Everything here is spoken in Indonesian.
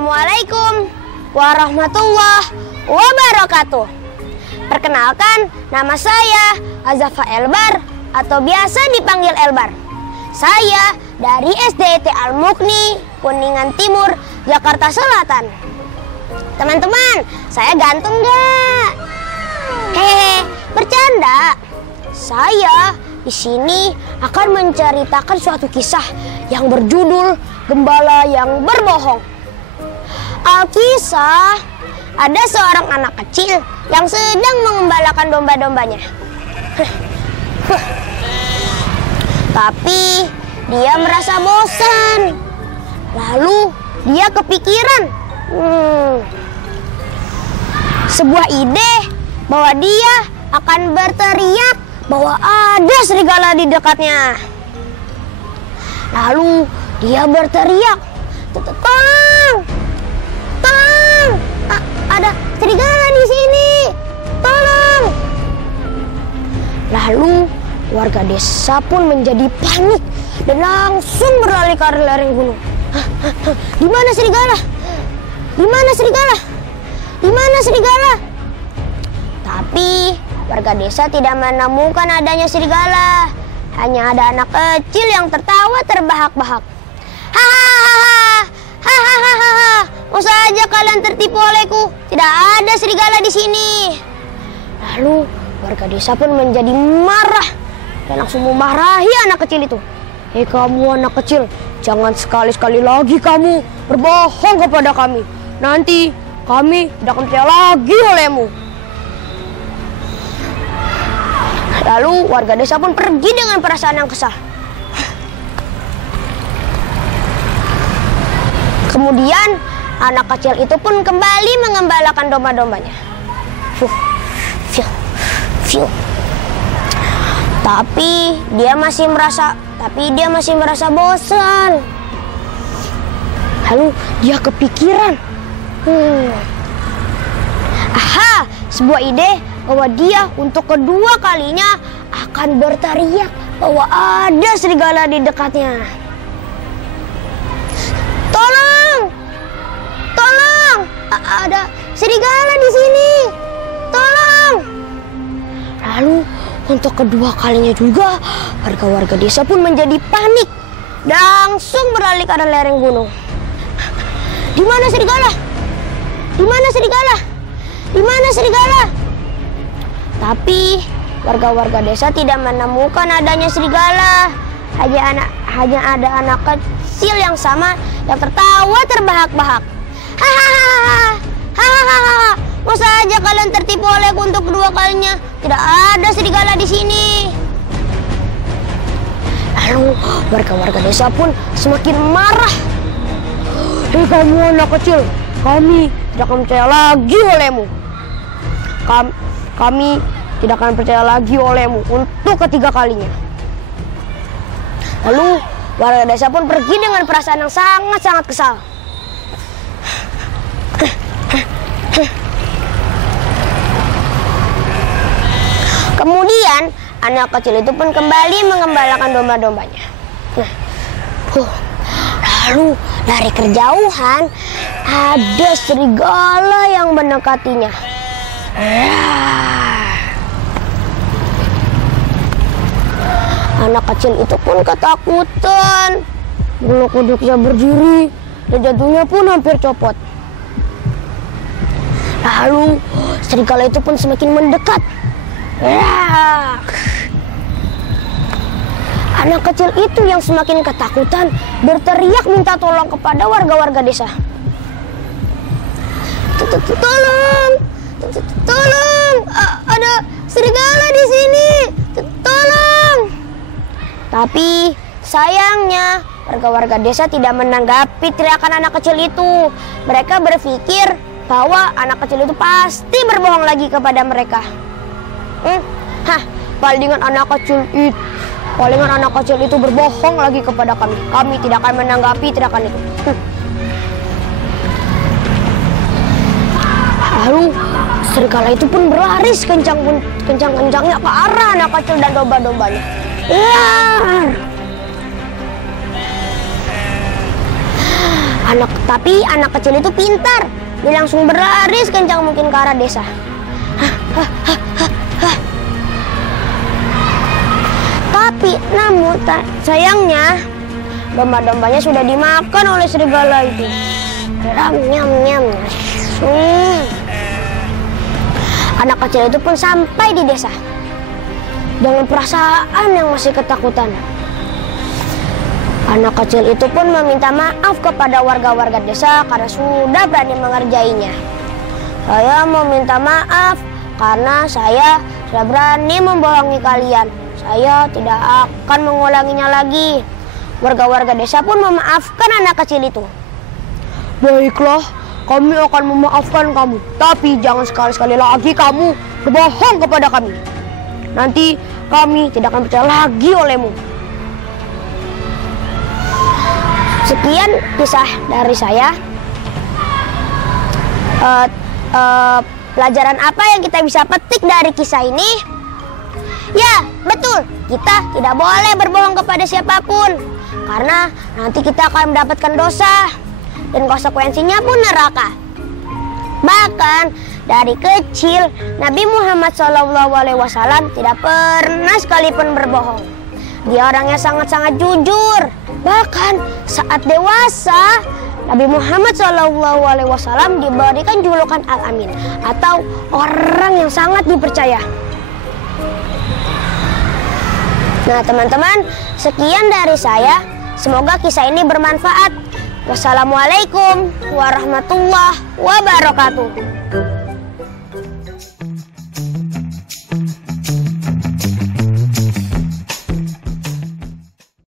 Assalamualaikum warahmatullahi wabarakatuh. Perkenalkan, nama saya Azafa Elbar atau biasa dipanggil Elbar. Saya dari SDIT Al-Mukni, Kuningan Timur, Jakarta Selatan. Teman-teman, saya ganteng gak? Hehehe, bercanda. Saya di sini akan menceritakan suatu kisah yang berjudul Gembala yang Berbohong. Alkisah, ada seorang anak kecil yang sedang mengembalakan domba-dombanya. Tapi dia merasa bosan. Lalu dia kepikiran sebuah ide bahwa dia akan berteriak bahwa ada serigala di dekatnya. Lalu dia berteriak, "Tolong! Tolong! Ada serigala di sini! Tolong!" Lalu warga desa pun menjadi panik dan langsung berlari ke arah lereng gunung. Di mana serigala? Di mana serigala? Di mana serigala? Tapi warga desa tidak menemukan adanya serigala. Hanya ada anak kecil yang tertawa terbahak-bahak. Hahaha, mau saja kalian tertipu olehku. Tidak ada serigala di sini. Lalu warga desa pun menjadi marah dan langsung memarahi anak kecil itu. Hei kamu anak kecil, jangan sekali-sekali lagi kamu berbohong kepada kami. Nanti kami tidak akan percaya lagi olehmu. Lalu warga desa pun pergi dengan perasaan yang kesal. Kemudian anak kecil itu pun kembali mengembalakan domba-dombanya. Tapi dia masih merasa bosan. Lalu dia kepikiran. Aha, sebuah ide bahwa dia untuk kedua kalinya akan berteriak bahwa ada serigala di dekatnya. Tolong! Tolong! Ada serigala di sini! Tolong! Lalu untuk kedua kalinya juga warga-warga desa pun menjadi panik, langsung beralih ke arah lereng gunung. Di mana serigala? Di mana serigala? Di mana serigala? Tapi warga-warga desa tidak menemukan adanya serigala. Hanya ada anak kecil yang sama yang tertawa terbahak-bahak. Hahaha, mau saja kalian tertipu olehku untuk kedua kalinya. Tidak ada serigala di sini. Lalu warga-warga desa pun semakin marah. Hei kamu anak kecil, kami tidak akan percaya lagi olehmu. Kami tidak akan percaya lagi olehmu untuk ketiga kalinya. Lalu warga desa pun pergi dengan perasaan yang sangat-sangat kesal. Kemudian anak kecil itu pun kembali mengembalakan domba-dombanya. Lalu dari kejauhan ada serigala yang mendekatinya. Anak kecil itu pun ketakutan. Bulu kuduknya berdiri dan jantungnya pun hampir copot. Lalu serigala itu pun semakin mendekat. Anak kecil itu yang semakin ketakutan berteriak minta tolong kepada warga-warga desa. Tolong! Tolong! Ada serigala di sini! Tolong! Tapi sayangnya warga-warga desa tidak menanggapi teriakan anak kecil itu. Mereka berpikir bahwa anak kecil itu pasti berbohong lagi kepada mereka. Palingan anak kecil itu berbohong lagi kepada kami. Kami tidak akan menanggapi teriakan itu. Lalu serigala itu pun berlari kencang-kencangnya ke arah anak kecil dan domba-dombanya. Tapi anak kecil itu pintar. Dia langsung berlari sekencang mungkin ke arah desa. Tapi namun sayangnya domba-dombanya sudah dimakan oleh serigala itu. Nyam nyam. Anak kecil itu pun sampai di desa dengan perasaan yang masih ketakutan. Anak kecil itu pun meminta maaf kepada warga-warga desa karena sudah berani mengerjainya. Saya mau minta maaf karena saya sudah berani membohongi kalian. Saya tidak akan mengulanginya lagi. Warga-warga desa pun memaafkan anak kecil itu. Baiklah, kami akan memaafkan kamu. Tapi jangan sekali-sekali lagi kamu berbohong kepada kami. Nanti kami tidak akan percaya lagi olehmu. Sekian kisah dari saya. Pelajaran apa yang kita bisa petik dari kisah ini? Ya, betul. Kita tidak boleh berbohong kepada siapapun. Karena nanti kita akan mendapatkan dosa. Dan konsekuensinya pun neraka. Bahkan dari kecil Nabi Muhammad SAW tidak pernah sekalipun berbohong. Dia orangnya sangat-sangat jujur. Bahkan saat dewasa Nabi Muhammad SAW diberikan julukan Al-Amin atau orang yang sangat dipercaya. Nah teman-teman, sekian dari saya. Semoga kisah ini bermanfaat. Wassalamualaikum warahmatullahi wabarakatuh.